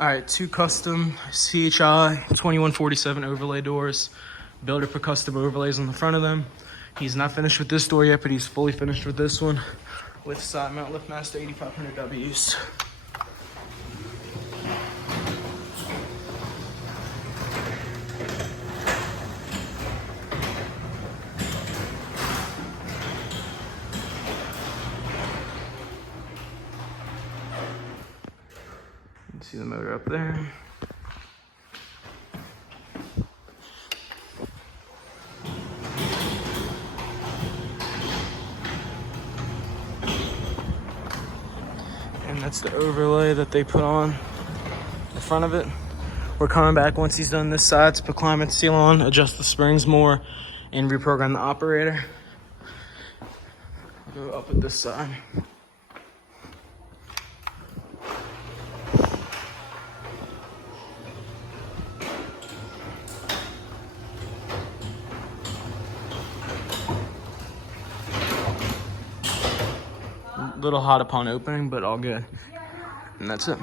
All right, 2 custom CHI 2147 overlay doors. Builder put custom overlays on the front of them. He's not finished with this door yet, but he's fully finished with this one with side mount LiftMaster 8500 Ws. You can see the motor up there. And that's the overlay that they put on the front of it. We're coming back once he's done this side to put climate seal on, adjust the springs more, and reprogram the operator. I'll go up at this side. Little hot upon opening, but all good. And that's it.